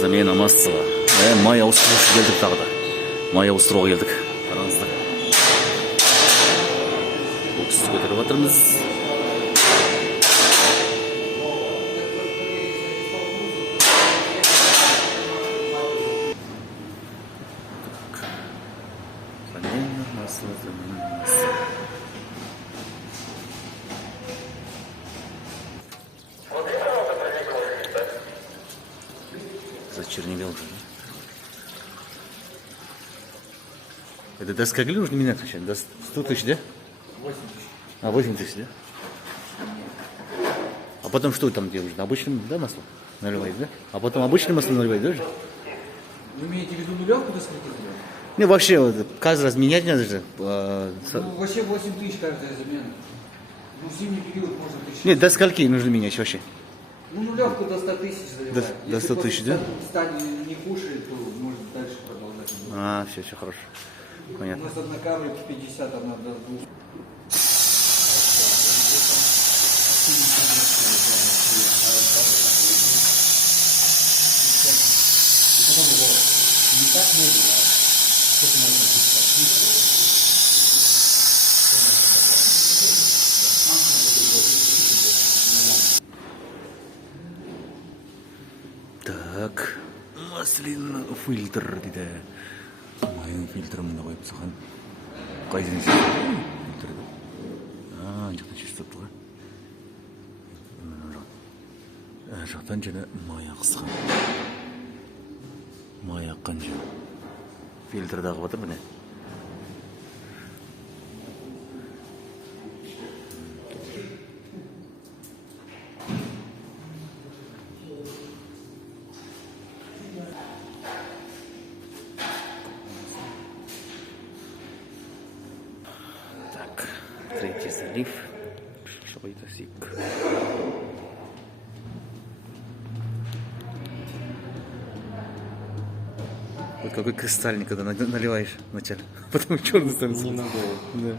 Замена массова. Май ауыстырушы келдік тағы да. Май ауыстыруға келдік. Қараңыздар. Боксты көтеріп жатырмыз. Замена масла, замена масла. Зачерневел уже. Это до скольки нужно менять вообще? До 100 тысяч, да? 8 тысяч. А, 8 тысяч, да? А потом что там делаешь? Обычным, да, масло наливаешь, да? А потом обычным масло наливаешь, да? Вы имеете в виду нулевку до скольки замены? Не, вообще, вот, каждый раз менять надо же. Ну, вообще 8 тысяч каждая замена. Ну, в зимний период можно 1000. Нет, до скольки нужно менять вообще? Ну, нулевку до 100 тысяч заливать. До 100 тысяч, да? Сталь не кушает, то можно дальше продолжать. А, все хорошо. У Понятно. нас одна капля 50, она до 2. Потом его не так медленно, а сколько можно пускать. Так, маслин фильтр дейді. Майын фильтрімді қойып саған. Қайден фильтр да? А, жақтан шешті ғой. Жақтан және май ақысқан. Май аққан жер. Фильтрдағы батыр міне. Так, третий залив. Что это сик? Вот какой кристальный, когда наливаешь вначале. Потом черный становится. Не надо. Да.